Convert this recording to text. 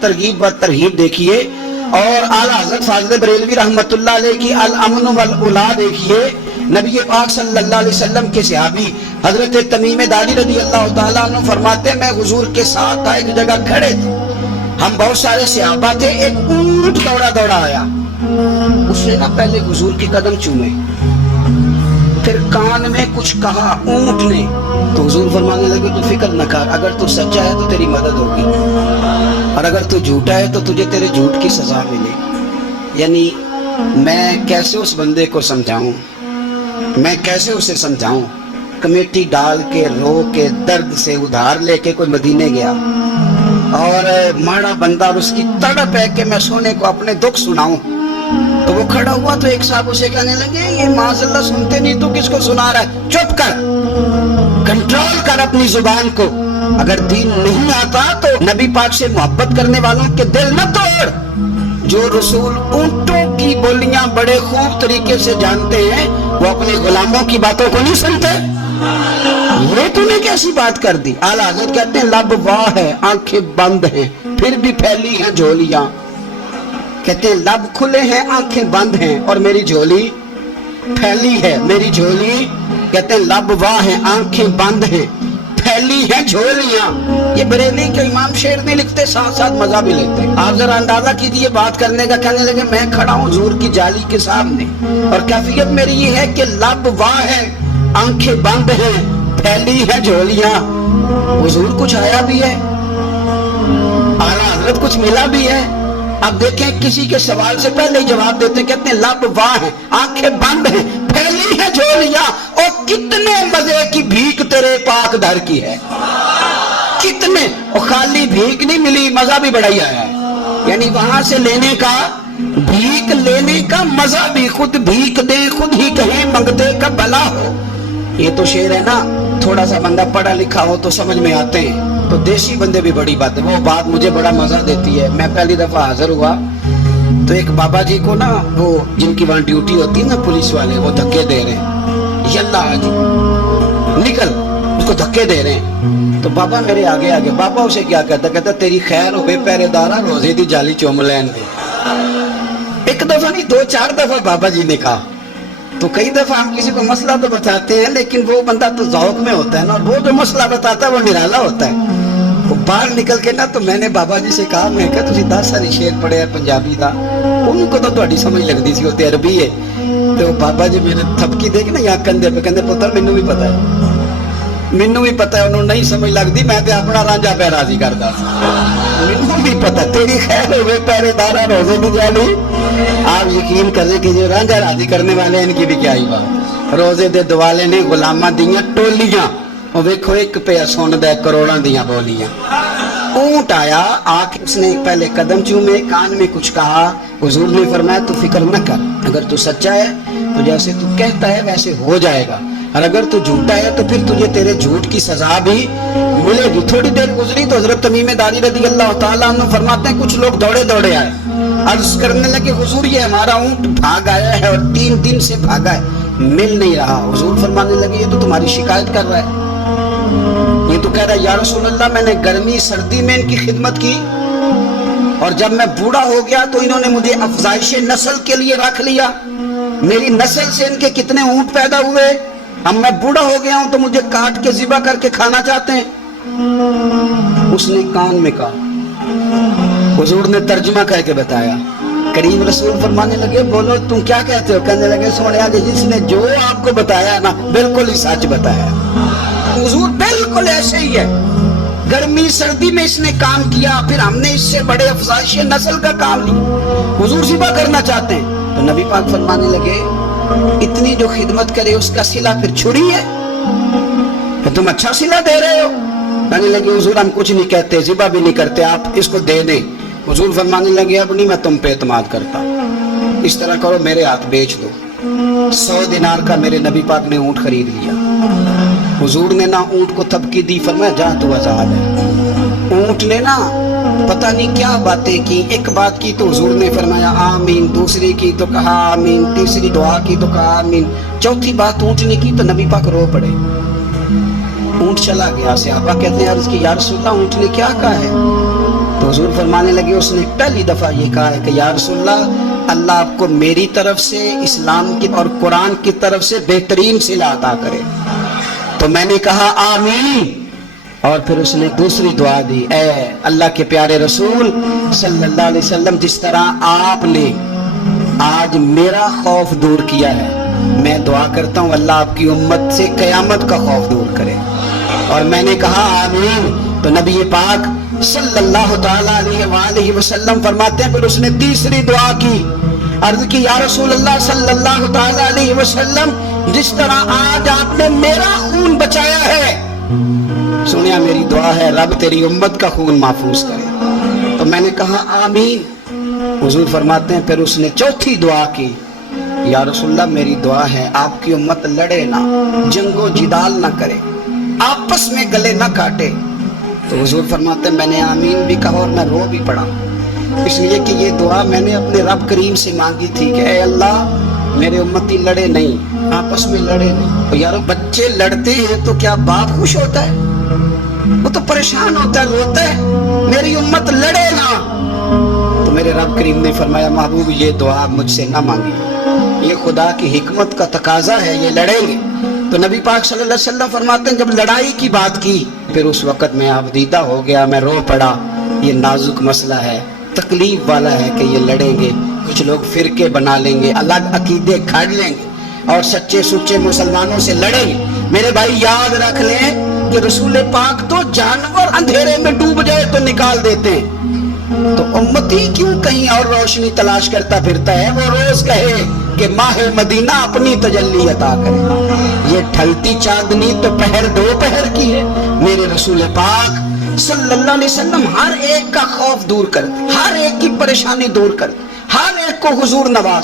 तरगीब व तरहीब देखिए, और आला हज़रत फाज़िल बरेलवी रहमतुल्लाह अलैह की अल अमन वल उला देखिए। नबी पाक सल्लल्लाहु अलैहि वसल्लम के सहाबी हजरत तमीम दारी रज़ी अल्लाह तआला अन्हु फरमाते हैं, मैं हुजूर के साथ था, एक जगह खड़े थे, हम बहुत सारे सहाबा थे, एक ऊंट दौड़ा दौड़ा आया, उसने ना पहले हुजूर के कदम चूमे, फिर कान में कुछ कहा ऊंट ने, तो हुजूर फरमाने लगे तू फिक्र न कर, अगर तू सच्चा है तो तेरी मदद होगी, और अगर तू झूठा है तो तुझे तेरे झूठ की सजा मिलेगी। यानी मैं कैसे उस बंदे को समझाऊं, मैं कैसे उसे समझाऊं, कमेटी डाल के रो के दर्द से उधार लेके कोई मदीने गया और माड़ा बंदा, और उसकी तड़प है कि मैं सोने को अपने दुख सुनाऊं, तो वो खड़ा हुआ तो एक साहब उसे कहने लगे ये माज़अल्लाह सुनते नहीं, तू किसको सुना रहा है, चुप कर, कंट्रोल कर अपनी जुबान को, अगर दीन नहीं आता तो नबी पाक से मोहब्बत करने वालों के दिल न तोड़। जो रसूल ऊंटों की बोलियां बड़े खूब तरीके से जानते हैं, वो अपने गुलामों की बातों को नहीं सुनते। ये तूने कैसी बात कर दी। आला हज़रत कहते हैं लब वाह है, आंखें बंद हैं, फिर भी फैली हैं झोलियां। कहते हैं लब खुले हैं, आंखें बंद हैं, और मेरी झोली फैली है, मेरी झोली। कहते हैं लब वाह है, आंखें बंद हैं, फैली है झोलियां। ये बरेली के इमाम शेर नहीं लिखते, साथ साथ मजा भी लेते। आप जरा अंदाजा कीजिए बात करने का। कहने लगे मैं खड़ा हूँ हुजूर की जाली के सामने, और कैफियत मेरी ये है कि लब वाह है, आंखें बंद हैं, फैली है झोलियां। हुजूर कुछ आया भी है, आला हज़रत कुछ मिला भी है। अब देखें किसी के सवाल से पहले ही जवाब देते, कहते हैं लब वाह है, आंखें बंद हैं, फैली है झोलियां, और कितने मजे की भीख तेरे पाक दर की है, कितने। और खाली भीख नहीं मिली, मजा भी बड़ा ही आया है। यानी वहां से लेने का, भीख लेने का मजा भी, खुद भीख दे खुद ही कहें मंगते का भला हो। ये तो शेर है ना, थोड़ा सा बंदा पढ़ा लिखा हो तो समझ में आते हैं, तो देसी बंदे भी बड़ी बात है। वो बात मुझे बड़ा मजा देती है। मैं पहली दफा हाजिर हुआ तो एक बाबा जी को ना, वो जिनकी वहां ड्यूटी होती है ना पुलिस वाले, वो धक्के दे रहे हैं, यल्ला आज निकल, उसको धक्के दे रहे हैं। तो बाबा मेरे आगे आगे, बाबा उसे क्या कहता, कहता तेरी खैर हो गई पहरेदारा, रोजे दी जाली चुम लैन दे। एक दफा नहीं, 2-4 दफा बाबा जी ने कहा। तो कई दफा हम किसी को मसला तो बताते हैं, लेकिन वो बंदा तो ज़ौक़ में होता है ना, और वो जो मसला बताता है वो निराला होता है। वो बाहर निकल के ना, तो मैंने बाबा जी से कहा, मैं क्या तुझे 10 सारी शेर पढ़े है पंजाबी का, उनको तो थोड़ी समझ लगती सी, वो अरबी है। तो बाबा जी मेरे थपकी देख ना यहाँ कंधे पे, कहते पुत्र मैनू भी पता है, मैनू भी पता है, उन्होंने नहीं समझ लगती, मैं तो अपना रांझा पे राजी करता, मैनू भी पता, तेरी खैर हो गई पहरेदारा रोजे दी जाली। आप यकीन करें कि जो रांझा राजी करने वाले हैं, इनकी भी क्या ही बात। रोजे दे दुआले ने गुलामा दियां टोलियां, और देखो एक पे सुनदा करोड़ां दियां बोलियां। ऊंट आया, आके उसने पहले कदम चूमे, कान में कुछ कहा। हुजूर ने फरमाया तू फिक्र न कर, अगर तू सच्चा है तो जैसे तू कहता है वैसे हो जाएगा, और अगर तू झूठा है तो फिर तुझे तेरे झूठ की सजा भी मिलेगी। थोड़ी देर गुजरी तो हजरत तमीम दारी रज़ी अल्लाह तआला अन्हु फरमाते हैं कुछ लोग दौड़े दौड़े आए, अर्ज करने लगे हुजूर ये हमारा ऊंट भाग आया है, और 3 दिन से भागा है, मिल नहीं रहा। हुजूर फरमाने लगे ये तो तुम्हारी शिकायत कर रहा है, ये तो कह रहा है या रसूल अल्लाह मैंने गर्मी सर्दी में इनकी खिदमत की, और जब मैं बूढ़ा हो गया तो इन्होंने मुझे अफजाइश नस्ल के लिए रख लिया, मेरी नस्ल से इनके कितने ऊंट पैदा हुए, अब मैं बूढ़ा हो गया हूं तो मुझे काट के ज़िबा करके खाना चाहते हैं। उसने कान में कहा, हुजूर ने तर्जुमा कह के बताया। करीम रसूल फरमाने लगे बोलो तुम क्या कहते हो। कहने लगे सोनिया जी जिसने जो आपको बताया ना बिल्कुल ही सच बताया, हुजूर बिल्कुल ऐसे ही है, गर्मी सर्दी में इसने काम किया, फिर हमने इससे बड़े अफजाइश नस्ल का काम लिया, हुजूर ज़िबा करना चाहते हैं। तो नबी पाक फरमाने लगे इतनी जो खिदमत करे उसका सिला फिर छुरी है, तो तुम अच्छा सिला दे रहे हो। कहने लगे हुजूर हम कुछ नहीं कहते, ज़िबा भी नहीं करते, आप इसको दे दें। हुजूर फरमाने लगे अब नहीं मैं तुम पे एतमाद करता, इस तरह करो मेरे हाथ बेच दो। 100 दिनार का मेरे नबी पाक ने ऊंट खरीद लिया। हुजूर ने ना ऊंट को थपकी दी, फरमाया जा तू आजाद है। ऊंट ने ना पता नहीं क्या बातें की, एक बात की तो हुजूर ने फरमाया आमीन, दूसरी की तो कहा आमीन, तीसरी दुआ की तो कहा आमीन, चौथी बात ऊंट ने की तो नबी पाक रो पड़े। ऊंट चला गया। सहाबा कहते हैं अर्ज़ की या रसूल अल्लाह ऊंट ने क्या कहा है। तो हुजूर फरमाने लगे, उसने पहली दफा ये कहा है कि या रसूलल्लाह, अल्लाह आपको मेरी तरफ से, इस्लाम की और कुरान की तरफ से बेहतरीन सिला अता करे। तो मैंने कहा आमीन। और फिर उसने दूसरी दुआ दी, ऐ अल्लाह के प्यारे रसूल सल्लल्लाहु अलैहि वसल्लम, जिस तरह आपने आज मेरा खौफ दूर किया है, मैं दुआ करता हूँ अल्लाह आपकी उम्मत से क़यामत का खौफ दूर करे। और मैंने कहा आमीन। तो नबी पाक सल्लल्लाहु ताला अलैहि वसल्लम फरमाते हैं, फिर उसने तीसरी दुआ की, अर्ज की, या रसूल अल्लाह सल्लल्लाहु ताला अलैहि वसल्लम, जिस तरह आज आपने मेरा खून बचाया है, सुनिया मेरी दुआ है रब तेरी उम्मत का खून महफूज करे। तो मैंने कहा आमीन। हुजूर फरमाते हैं, फिर उसने चौथी दुआ की, या रसूलल्लाह मेरी दुआ है आपकी उम्मत लड़े ना, जंगो जिदाल ना करे, आपस में गले ना काटे। तो हुजूर फरमाते हैं, मैंने आमीन भी कहा और मैं रो भी पड़ा, इसलिए कि ये दुआ मैंने अपने रब करीम से मांगी थी कि ऐ अल्लाह मेरे उम्मती लड़े नहीं, आपस में लड़े नहीं। तो यारो बच्चे लड़ते हैं तो क्या बाप खुश होता है? वो तो परेशान होता है, रोता है, मेरी उम्मत लड़े ना। तो मेरे रब करीम ने फरमाया, महबूब ये दुआ मुझसे ना मांगी, ये खुदा की हिकमत का तकाजा है, ये लड़ेंगे। तो नबी पाक सल्लल्लाहु अलैहि वसल्लम फरमाते हैं, जब लड़ाई की बात की, फिर उस वक़्त मैं आबदीदा हो गया, मैं रो पड़ा। ये नाजुक मसला है, तकलीफ वाला है कि ये लड़ेंगे, कुछ लोग फिरके बना लेंगे, अलग अकीदे घड़ लेंगे और सच्चे सुच्चे मुसलमानों से लड़ेंगे। मेरे भाई याद रख लें कि रसूल पाक तो जानवर अंधेरे में डूब जाए तो निकाल देते हैं, तो उम्मती क्यों कहीं और रोशनी तलाश करता फिरता है? वो रोज कहे कि माह मदीना अपनी तजल्ली अता करे। ये ढलती चांदनी तो पहर दोपहर की है। मेरे रसूल पाक सल्लल्लाहु अलैहि वसल्लम हर एक का खौफ दूर कर, हर एक की परेशानी दूर कर, हर एक को हुजूर नवाज।